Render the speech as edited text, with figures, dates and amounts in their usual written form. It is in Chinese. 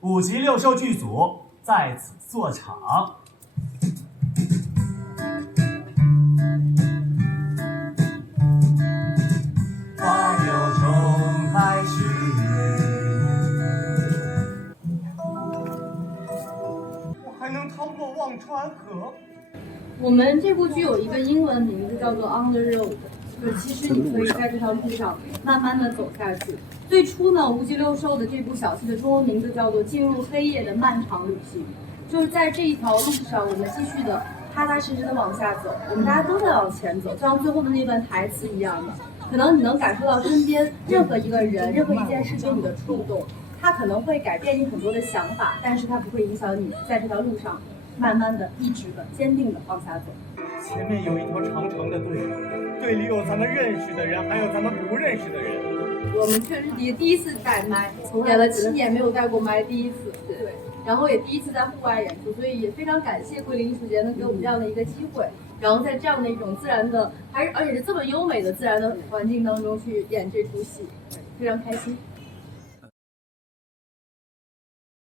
5级6兽剧组在此作场。花有重开时，我还能趟过忘川河。我们这部剧有一个英文名字叫做 On the Road， 就其实你可以在这条路上慢慢的走下去。最初呢，无极六兽的这部小戏的中文名字叫做《进入黑夜的漫长旅行》，就是在这一条路上，我们继续的踏踏实实的往下走，我们大家都在往前走，就像最后的那段台词一样的。可能你能感受到身边任何一个人、任何一件事对你的触动，它可能会改变你很多的想法，但是它不会影响你在这条路上慢慢的、一直的、坚定的往下走。前面有一条长长的队，队里有咱们认识的人，还有咱们不认识的人。我们确实第一次带麦，演了7年没有带过麦，第一次，对，然后也第一次在户外演出，所以也非常感谢桂林艺术节能给我们这样的一个机会，然后在这样的一种自然的，而且是这么优美的自然的环境当中去演这出戏，非常开心。